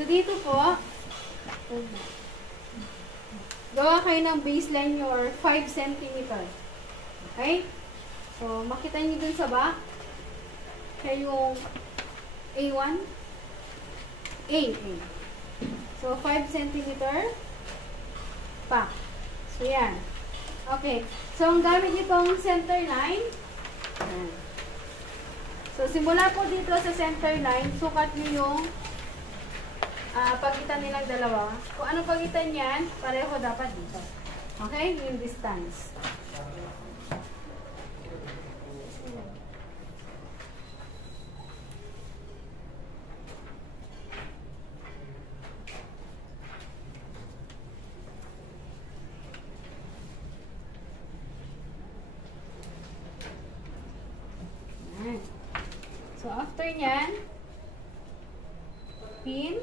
So, dito po, gawa kayo ng baseline nyo or 5 cm. Okay? So, makita nyo dun sa back, kaya yung A1, A. So, 5 cm pa. So, yan. Okay. So, ang gamit nitong center line, so, simula po dito sa center line, sukat nyo yung pagitan nilang dalawa. Kung anong pagitan yan, pareho dapat dito. Okay? Yung distance. So, after nyan, pin,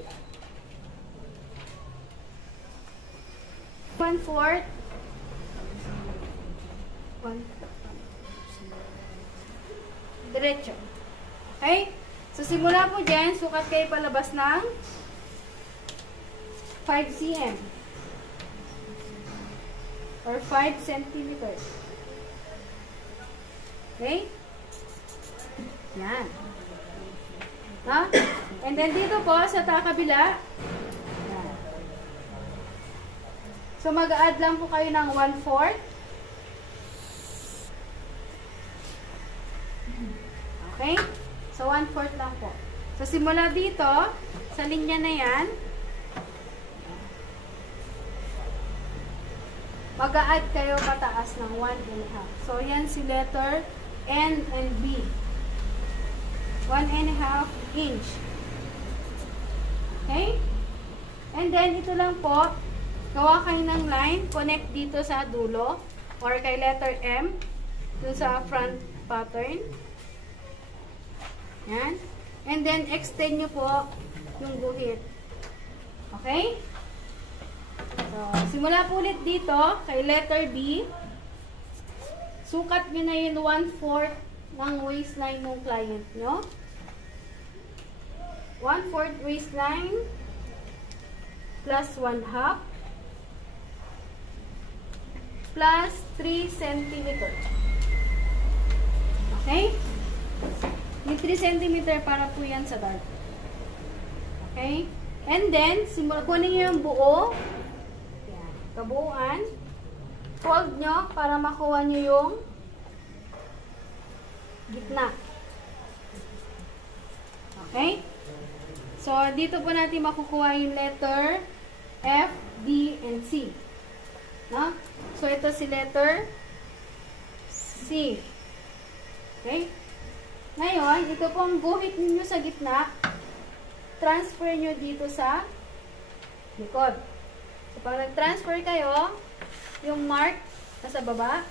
1/4, diretso. Okay? So, simula po dyan, sukat kayo palabas ng 5 cm or 5 centimeters. Okay? Yan. Ha? And then dito po sa kabila. Yan. So mag-add lang po kayo ng 1/4. Okay? So 1/4 lang po. So simula dito sa linya na yan, mag-add kayo pataas ng 1.5. So yan si letter N and B. 1.5 inch. Okay? And then, ito lang po, gawa kayo ng line, connect dito sa dulo, or kay letter M, dun sa front pattern. Yan. And then, extend nyo po yung guhit. Okay? So, simula po ulit dito, kay letter B, sukat nyo na yun 1/4 ng waistline ng client nyo. 1/4 waistline plus 1/2 plus 3 cm. Okay? Yung 3 cm para po yan sa dart. Okay? And then, kunin nyo yung buo. Yan. Kabuuan. Fold nyo para makuha nyo yung gitna. Okay? So, dito po natin makukuha yung letter F, D, and C. No? So, ito si letter C. Okay? Ngayon, ito pong guhit ninyo sa gitna, transfer nyo dito sa likod. So, pag nag-transfer kayo, yung mark nasa baba,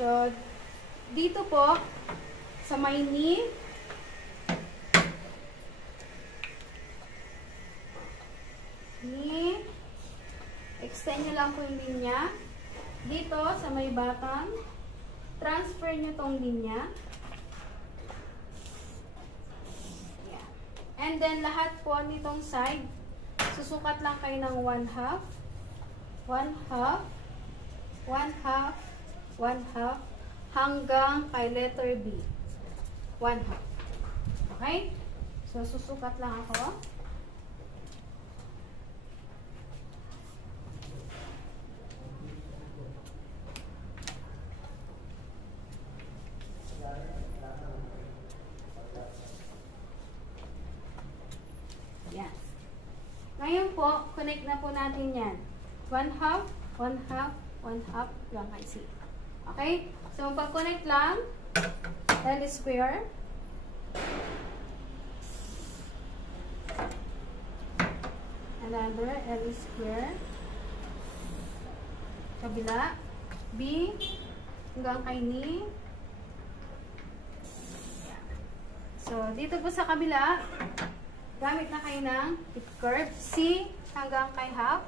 so, dito po, sa may knee, extend nyo lang po yung linya. Dito, sa may batang, transfer nyo tong linya. Yeah. And then, lahat po nitong side, susukat lang kayo ng 1/2, 1/2, 1/2, 1/2 hanggang kay letter B. 1/2. Okay? So, susukat lang ako. Yes. Ngayon po, connect na po natin yan. 1/2, 1/2, 1/2 lang kay C. Okay? So, pag-connect lang, L square. Another L square. Kabila. B. hanggang kay knee. So, dito po sa kabila, gamit na kayo ng hip curve. C hanggang kay half.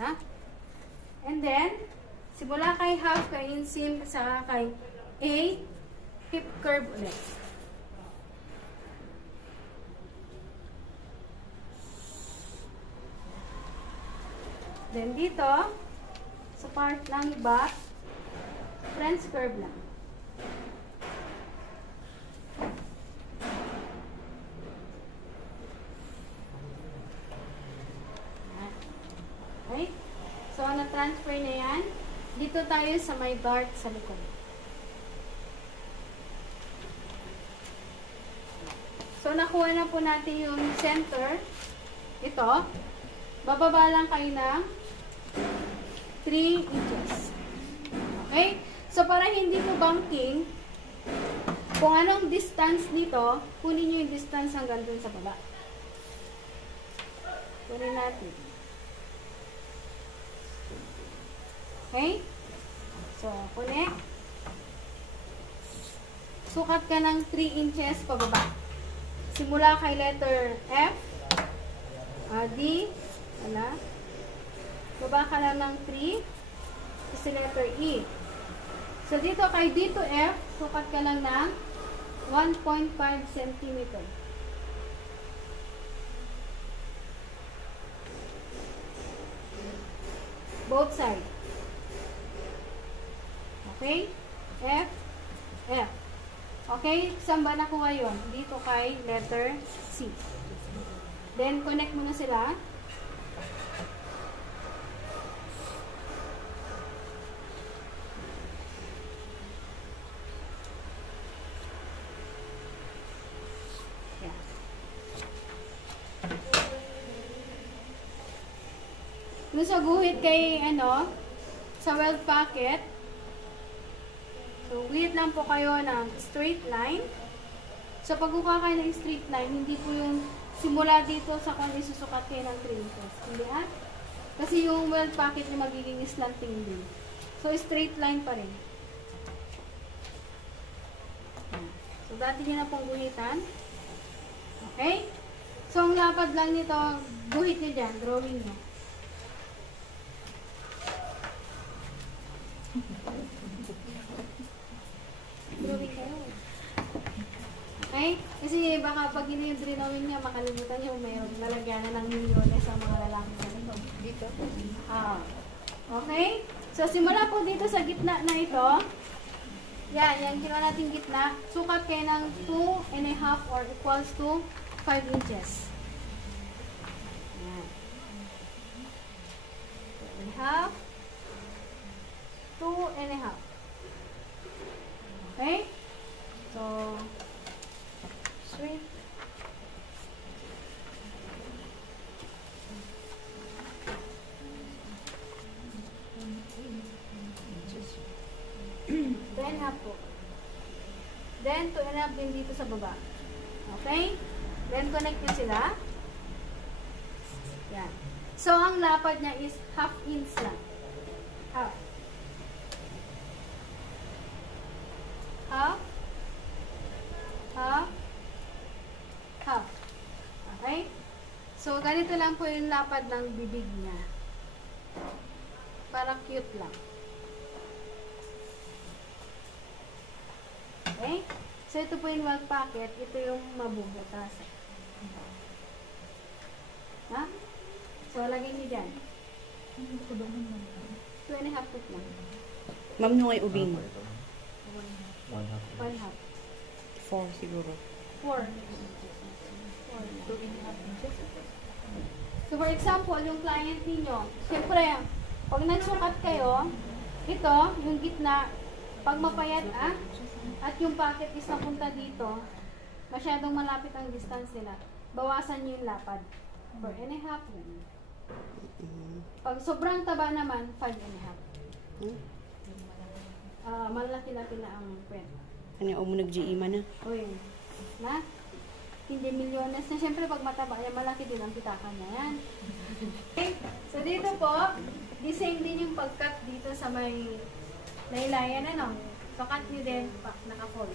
Na? And then, simula kay half, kay inseam, sa kay A, hip curve ulit. Then dito, sa part ng back, French curve lang. Okay? So, na-transfer na yan. Dito tayo sa may dart sa likod. So, nakuha na po natin yung center. Ito. Bababa lang kayo ng 3 inches. Okay? So, para hindi po banking, kung anong distance dito, kunin nyo yung distance hanggang dun sa baba. Kunin natin. Okay? So, connect. Sukat ka ng 3 inches pababa. Simula kay letter F, D, wala. Baba ka lang ng 3, kasi letter E. So, dito kay D to F, sukat ka lang ng 1.5 cm. Both sides. Okay? F, F. Okay? Saan ba nakuha yun? Dito kay letter C. Then, connect mo na sila. Yeah. Dun sa guhit kay, sa weld pocket, so, guhit lang po kayo ng straight line. So, pag kukuha kayo ng straight line, hindi po yung simula dito sa kung isusukat kayo ng 3 inches. Hindi Kasi yung weld pocket yung magiging slanting din. So, straight line pa rin. So, dati nyo na pong guhitan. Okay? So, ang lapad lang nito, guhit nyo dyan, drawing nyo. Drawing kayo. Okay? Kasi baka pag drawing niya, makalimutan niyo mayroong lalagyanan ng milyones sa mga lalaki sa nito. Dito? Okay? So, simula po dito sa gitna na ito. Yan, yung ginawa natin gitna. Sukat kayo ng 2.5 or equals to 5 inches. Yan. 2.5. 2.5. Okay? So, straight. Then, half po. Then, 2.5 din dito sa baba. Okay? Then, connect nyo sila. Yan. So, ang lapad niya is half inch lang. Half. Half. Half. Half. Okay? So, ganito lang po yung lapad ng bibig niya. Para cute lang. Okay? So, ito po yung weld pocket. Ito yung mabubutas. Ha? So, lagay niyo dyan. 2.5 foot lang. Ma'am, nung ay ubing. 1 half. 4 siguro. 4. 2.5 inches. So, for example, yung client ninyo, siyempre, pag nagsukat kayo, ito, yung gitna, pag mapayat, at yung pocket is napunta dito, masyadong malapit ang distance nila, bawasan nyo yung lapad. 4.5 yun. Pag sobrang taba naman, 5.5. Malaki-laki na ang pwede. Ano yung nag-GE man na? Uy, na? Hindi milyones na. Siyempre, pag mataba, yan, malaki din ang pitakan na yan. Okay? dito po, the same din yung pag-cut dito sa may laylayan, ano? So, cut nyo din, naka-fold.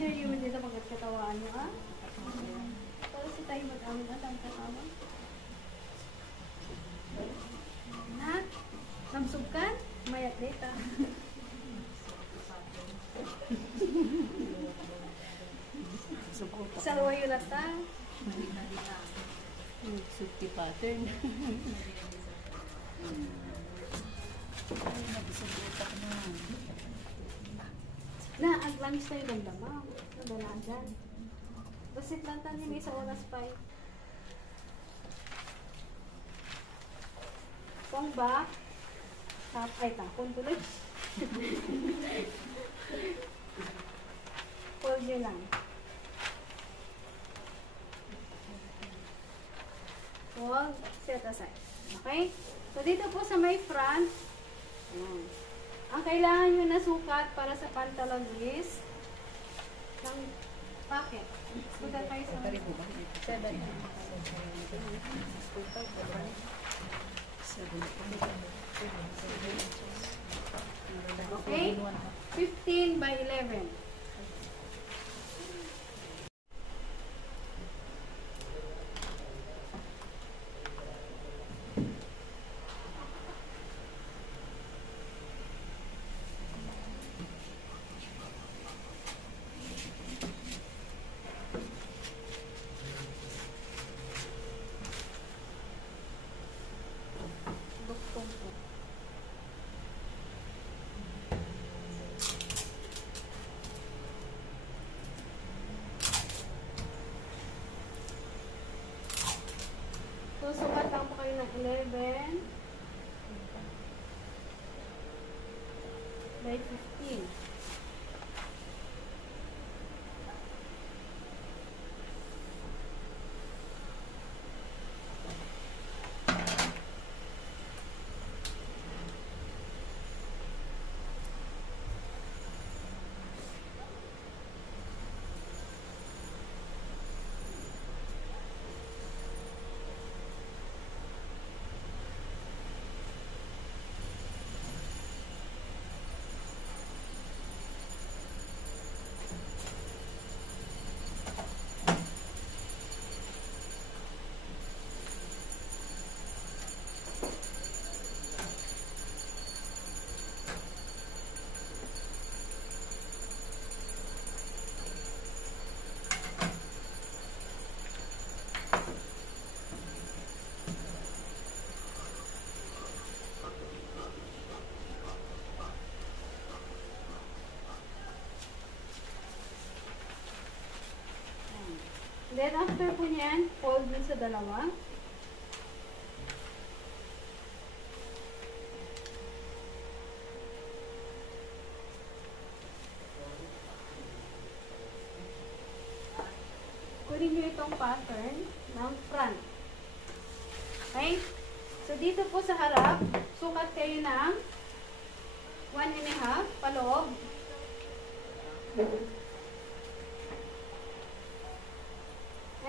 Sure, yun dito magkatawaan nyo, ah? Para si tayo mag-amin at ang katawa. Ha? Namsugkan? Mayat data. Salwa yun ata. Safety pattern. Na, ang langis na yung ganda mo. Nagala dyan. Basit lang tayo may sa oras pa eh. Pong ba? Ay, tapon tuloy. Hold nyo lang. Hold, set aside. Okay? So, dito po sa may front, ang kailangan nyo na sukat para sa pantalon is ng pocket. Sukat tayo sa 7. Okay? 15 by 11. So, sukat lang po kayo ng 11 by 15. Then, after po niyan, fold dun sa dalawa. Kunin nyo itong pattern ng front. Okay? So, dito po sa harap, sukat kayo ng 1.5 paloob.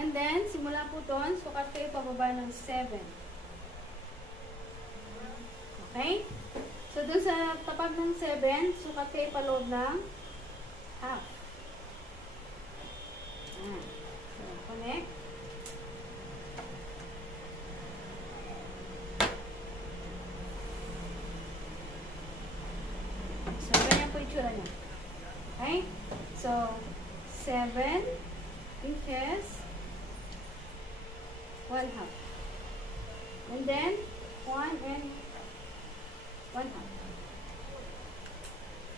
And then, simula po doon, sukat kayo pababa ng 7. Okay? So, doon sa tapat ng 7, sukat kayo paloob ng half. So, connect. So, ganyan po itsura niya. Okay? So, 7 inches 1/2. And then 1 and 1/2.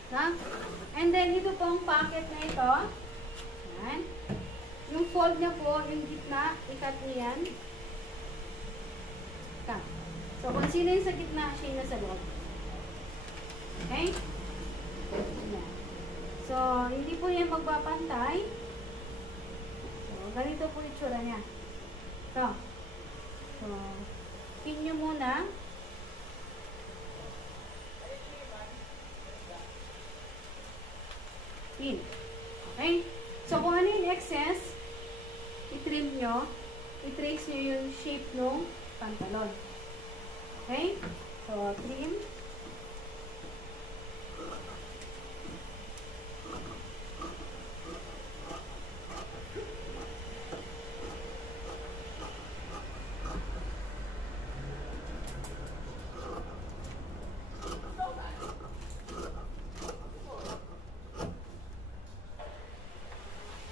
Na? And then, ito po ang pocket na ito. Yan. Yung fold niya po, yung gitna, ikat niyo yan. Cut. So, kung sino yung sa gitna, siya yung nasa loob. Okay? Yan. So, hindi po yan magpapantay. So, ganito po yung tsura niya. So, pin nyo muna. Pin. Okay? So, kung ano yung excess, i-trim nyo. I-trace nyo yung shape ng pantalon. Okay? So, trim.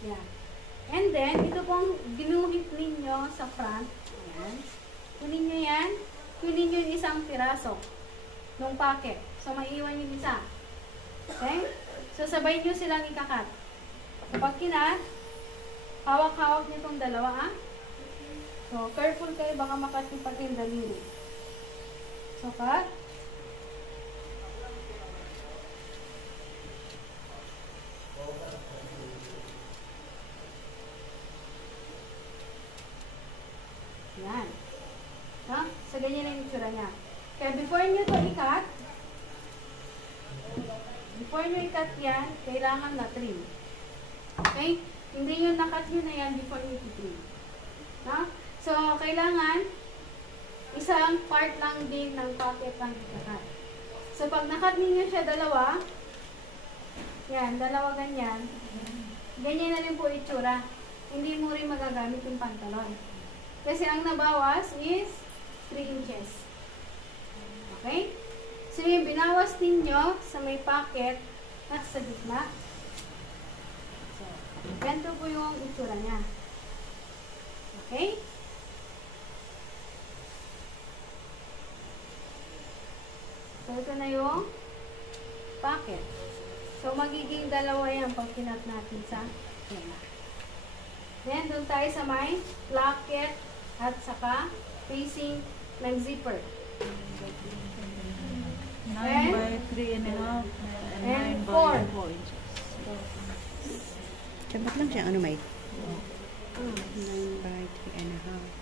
Yan. And then, ito pong ginuhit ninyo sa front. Ayan. Kunin nyo yan. Kunin nyo yung isang piraso ng pocket. So, maiiwan yung isa. Okay? So, sabay nyo silang ikakat. Kapag kinat, hawak-hawak nyo itong dalawa, ah. So, careful kayo. Baka makat yung pati yung daliri. So, cut. Yan. Ha? So, ganyan na yung itsura niya. Kaya before nyo ito i-cut, yan, kailangan na trim. Okay? Hindi yung nakat nyo na yan before nyo i-trim. Ha? So, kailangan isang part lang din ng pocket lang i-cut. So, pag nakat ninyo siya dalawa, yan, dalawa ganyan, ganyan na rin po itsura. Hindi mo rin magagamit yung pantalon. Kasi ang nabawas is 3 inches. Okay? So, yung binawas ninyo sa may pocket, nasa gitna. So, ganito po yung itsura niya. Okay? So, ito na yung pocket. So, magiging dalawa yan pag kinat natin sa tela. Then, doon tayo sa may placket at saka facing ng zipper. 9 by 3.5 and 9 4. by 4 inches. Dapat lang siya, ano may? 9 9 by 3.5.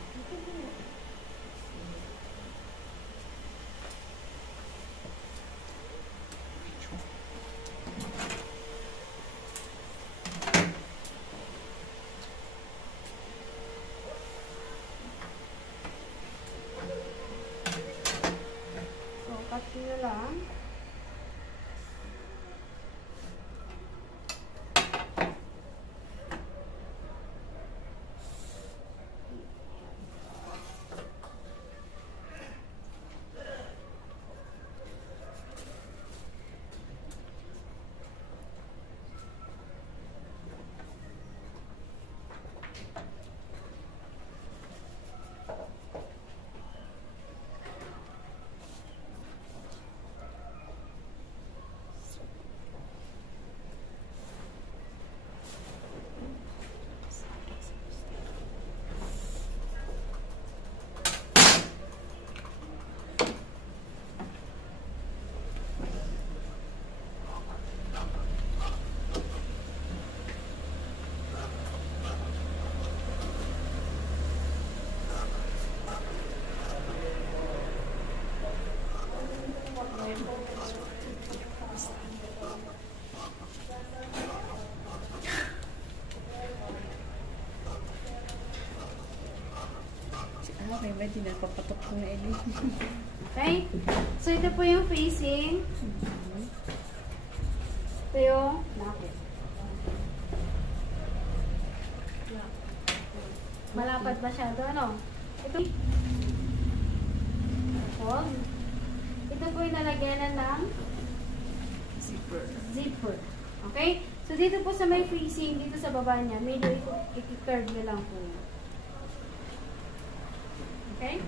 So, cut nyo lang. May ba, di nagpapatok ko na Eli. Okay? So, ito po yung facing. Ito yung nakit. Malapad masyado, ano? Ito po yung nalagyanan ng zipper. Okay? So, dito po sa may facing, dito sa baba niya, medyo i-curve nyo lang po. Okay?